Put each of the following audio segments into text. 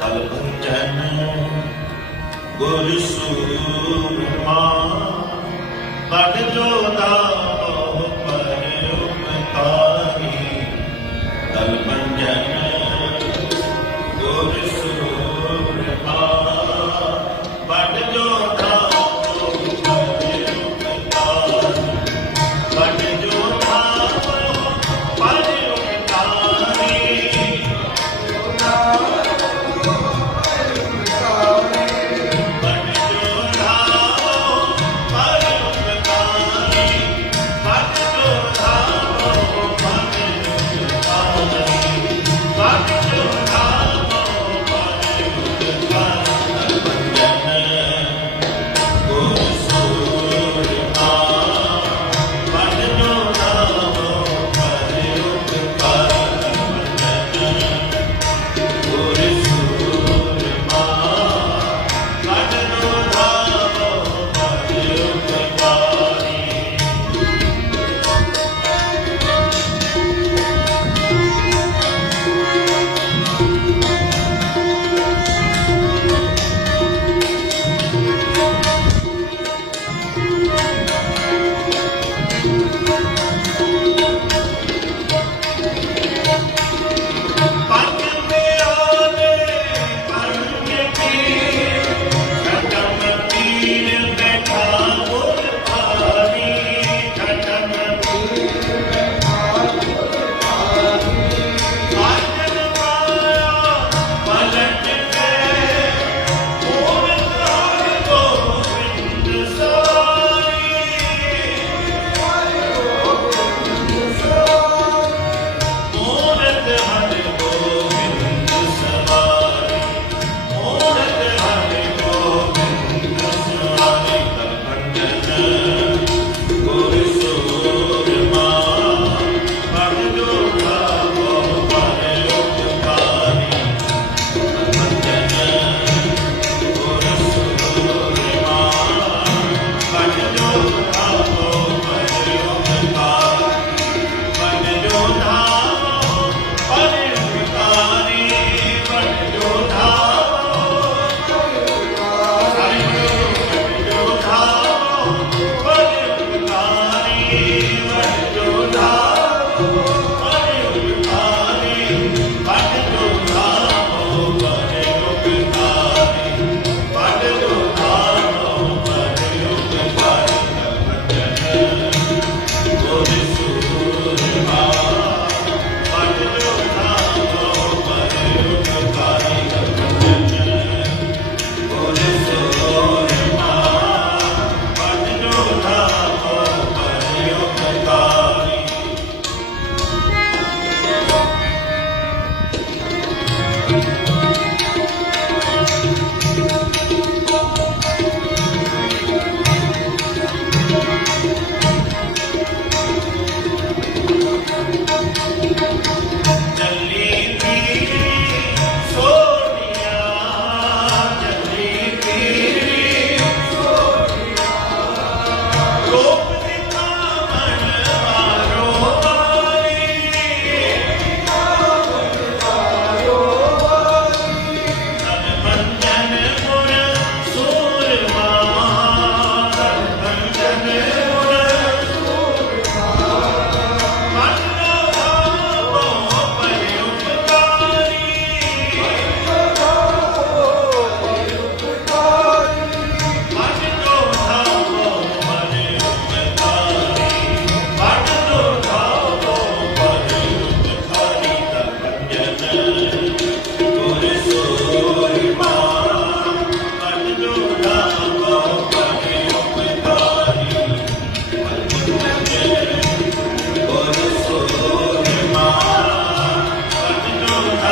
ਤਲ ਪੁੰਜਨ ਗੁਰ ਸੂਰਮਾ ਬੜ ਜੋਦਾ Young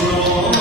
Lord.